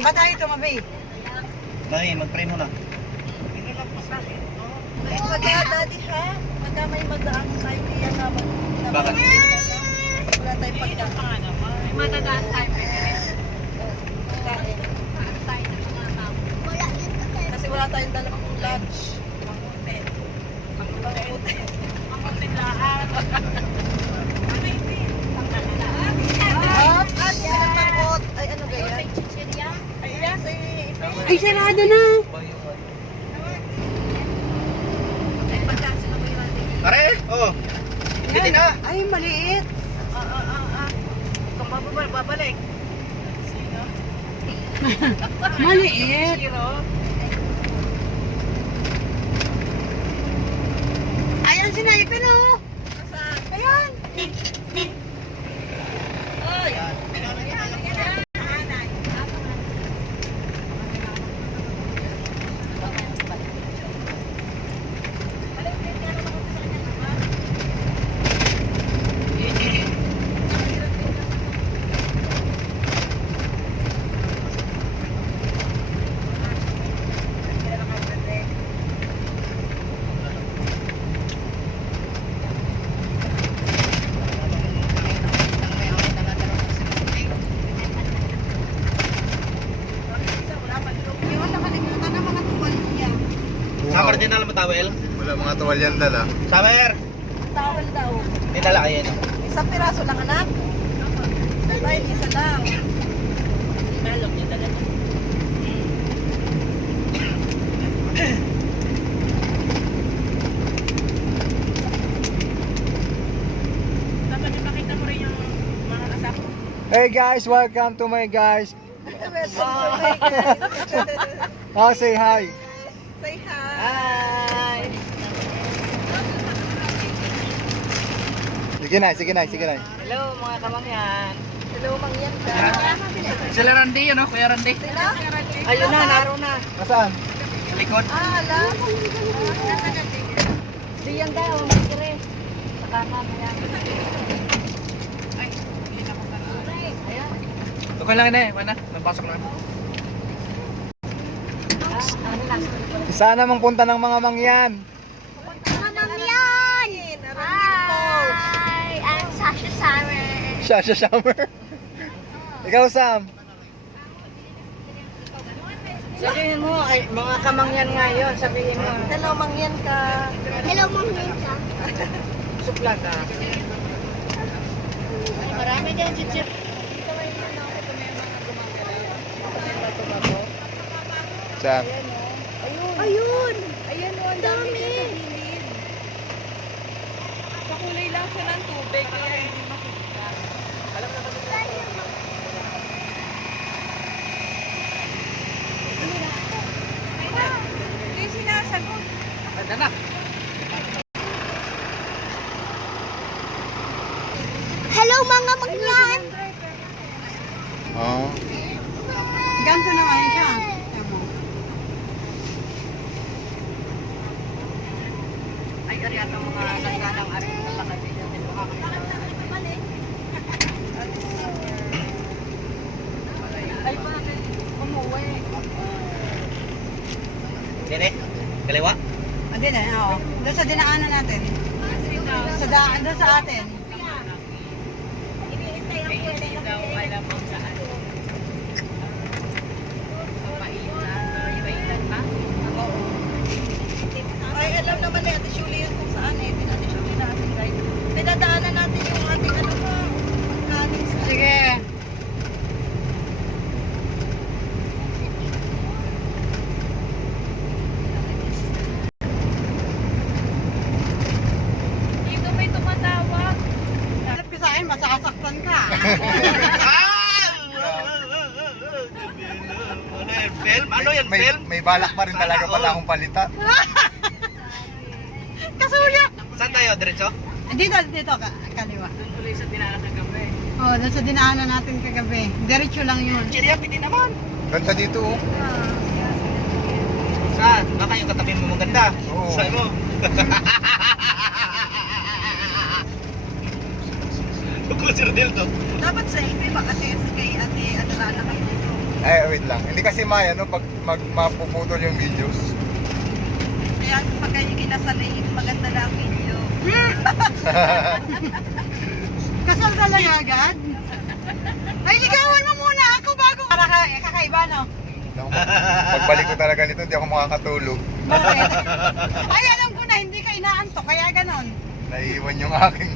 Matay ito, mabay. Dali, mag-pray muna. Kaya daddy ha, madamay magdaan tayo kaya naman. Bakit? Wala tayong pagdaan. May matadaan tayo. Kasi wala tayong dalang lunch. Mamuntin lahat. At sinapakot. Ay ano ganyan? Ay, sarado na. Pare, oh. Hindi na. Ay maliit. Kung babalik. Sino? Maliit. Zero. Ayan si Naipin oh. Ayan. Ay. Summer din na matawel. Wala mga tuwalyan dala. Summer. Tawal daw. Dinala kayo no? Isang piraso lang anak. Ay, isa lang. Malog yung dala niya. Dapat yung makita mo rin yung mga kasama. Hey guys, welcome to my guys. Oh, say hi. Say hi. Hi! Sige na. Hello mga kamangyan. Hello, mangyan ka. Sila Randy yun no? Kuya Randy. Sila? Ayun na, naro na. Nasaan? Sa likod. Alam. Diyan daw, magkire. Sa kanan, ayan. Okay lang na eh. Mana? Napasok na. Ano na? Saan namang punta ng mga mangyan? Hi, I'm Sasha Summer. Shasha Summer. Ikaw Sam. Sabihin mo, ay, mga kamangyan nga yun, sabihin mo. Hello, mangyan ka. Hello, Ma'am Lisa. Supla ka. Marami dyan, chichip. Sam. Ayun! Ayun, ang dami. Pakulay lang siya ng tubig, kaya hindi makita. Alam naman nila. Hindi sinasagot. Anda na. Hello, mga mangyan! Oh. Ganto naman siya. Ay, kari at ang mga nagkanang aring nalakad din natin makakita. Ay, bakit? Umuwi. Dine. Kaliwa. Hindi na, oo. Doon sa dinaanan natin. Doon sa atin. Hindi daw alam ang saan. Sa paitan ba? Oo. Ay, alam naman ni Ate Shuli yun kung saan eh. Ate Shuli natin guys. Pinadaanan natin yung ating ano pa. Pagkanin sa... Sige. Dito may tumatawag. Alam ko sa akin, masasaktan ka. Ano yan? Film? Ano yan? Film? May balak pa rin talaga pala akong palitan. Kasuya! Saan tayo? Diretso? Dito, kaliwa. Doon tuloy sa tinala ng gabi. Oo, doon sa dinaanan natin kagabi. Diretso lang yun. Chiliya, piti naman. Ganda dito oh. Saan? Baka yung katabi mo maganda. Oo. Saan mo? Ako Sir Del to. Dapat sa iba, kay ate Adrana kayo dito. Wait lang. Hindi kasi maya, no? Pag mapuputol yung videos. Kaya pag kayo kinasali, maganda lang ang video. Kasal talaga agad? Ay, ligawan mo muna ako bago kakaiba, no? Pagbalik ko talaga nito, hindi ako makakatulog. Bakit? Ay, alam ko na hindi ka inaantok, kaya ganon. Naiiwan yung aking...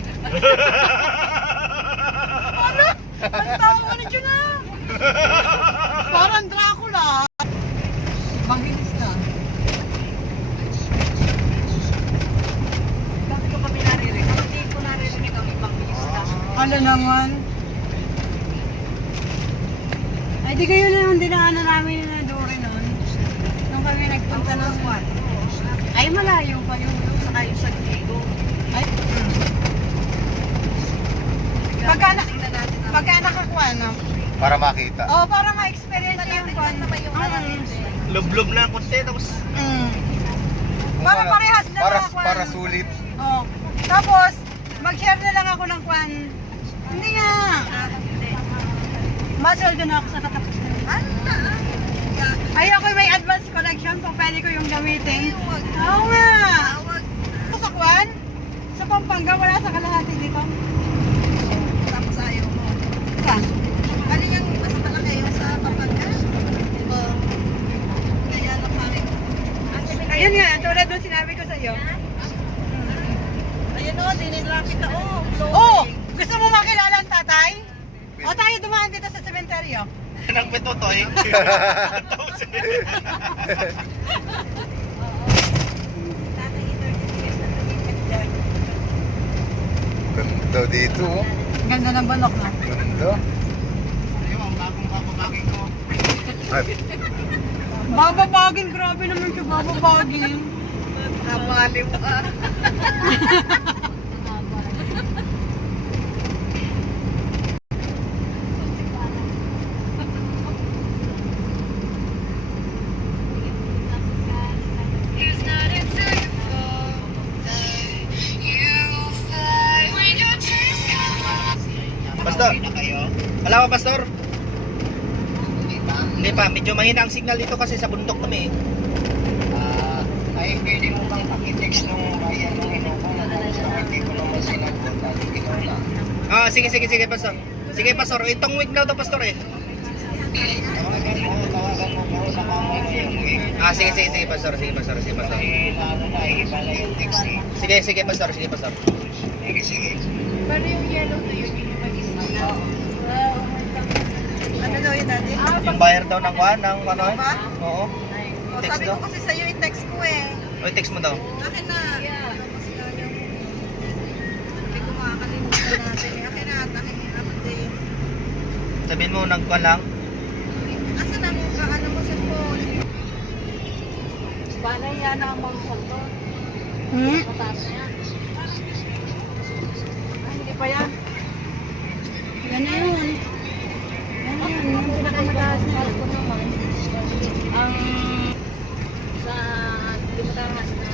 Ano? Ang tawa na dyan na. Parang Dracula. Manghinis na. Bakit ko kami naririnig? Hindi ko naririnig ang ibang lista. Ano naman? Ay, di kayo naman dinaanan namin na Dory noon. Nung kami nagpunta ng Juan. Ay, malayo pa yun. Saka yung sa Diego. Ay. Pagka nakakuha, no? Para makita. Oh, para ma-experience yung Juan. Lub-lub na ang konti, tapos Para parehas na para, mga Juan. para sulit. Oh. Tapos, mag-share na lang ako ng Juan. Hindi nga. Masweldo na ako sa katapusan. Ay, ako may advance collection kung pwede ko yung gamitin. Oo nga. Sa Juan, sa Pampanga, wala sa kalahati dito. Tapos ayaw mo. Saan? Ano yung mas malaki yung sa Pampanga? Oo. Kaya napangit. Ayun nga, tulad doon sinabi ko sa iyo. Ayun o, dinilapit kita. Oh, gusto mo makilala ang tatay? O tayo dumaan dito sa sementeryo. ng pitutoy. Ganda dito, oh. Ganda ng banok na. Ganda. Ay, Bababagin, grabe naman siya, bababagin. Napaliw ka. Pastor. Wala ka, Pastor? Hindi pa, medyo mahina ang signal dito kasi sa bundok kami. Ay, pwede mo bang pakitext nung bayan ng Iloco na kung sa hindi ko naman sinagot at ikaw lang. Sige, Pastor. Sige, Pastor. Itong week na to, Pastor eh. Tawagan mo po sa mga ngayong week. Sige, Pastor. Sige, Pastor. Kasi ano na, iba na yung text eh. Sige, Pastor. Sige. Pero yung yellow na yun, yung mag-isip na. Ano daw yun dati? Yung buyer daw ng kuhan, ng ano eh? Ba? Oo. O, Text sabi daw. ko kasi sa'yo, i-text ko eh. O, text mo daw. Akin na. Tapos na yung... Hindi ko makakalimutan natin. Akin na, akin update. Sabihin mo, nagkuhan lang. Asa na mo ka? Ano mo sa phone? Bala yan ang mga salto. Mataas niya. Hindi pa yan. Yan na yun. Yung pinakamataas na salto naman. Ang sa limataas na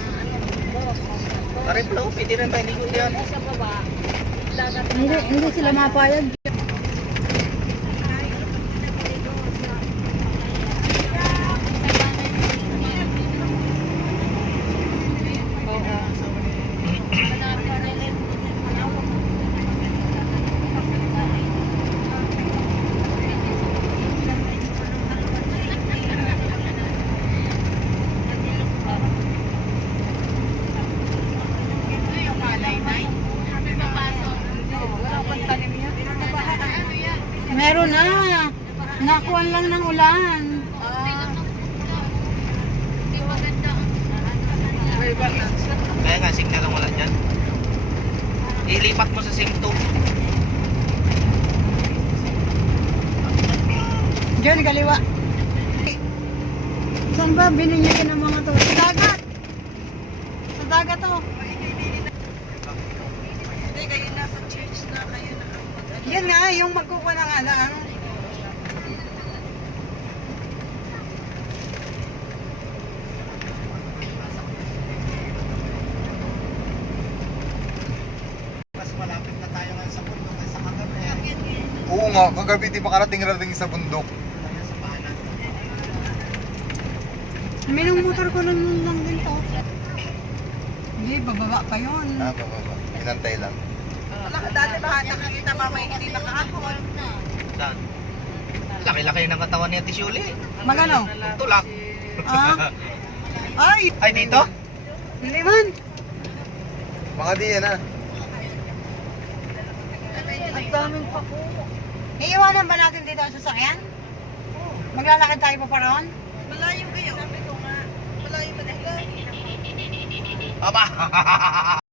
Aray pala, pwede rin ba? Hindi ko yan. sa baba. Hindi sila mapayag. Meron na. Nakuha lang ng ulan. Kaya nga, signal ang wala dyan. Ilipat mo sa SIM 2. Diyan, kaliwa. Saan ba bininyagan ng mga to? Sa dagat. Sa dagat to. Hindi, kayo nasa church na. Kayo na ang mag- Yan nga, yung magkukuha ng alang. Mas malapit na tayo ngayon sa bundok sa kagabi. oo nga, kagabi di makarating-rating sa bundok. Kaya sa paanan. Minong motor ko lang din to. Hindi, bababa pa yun. Bababa. Inantay lang. Wala ka dati ba nakikita mamay hindi nakaahon. Saan? Laki-laki ng katawan ni Ate Shuli. Magano? Tulak. Ah? Ay! Ay, dito? Hindi man. Mga di yan, Ang daming pa po. Iiwanan ba natin dito ang sasakyan? Maglalakad tayo pa roon? Malayo kayo. Sabi ko nga, malayo ba dahil? Aba!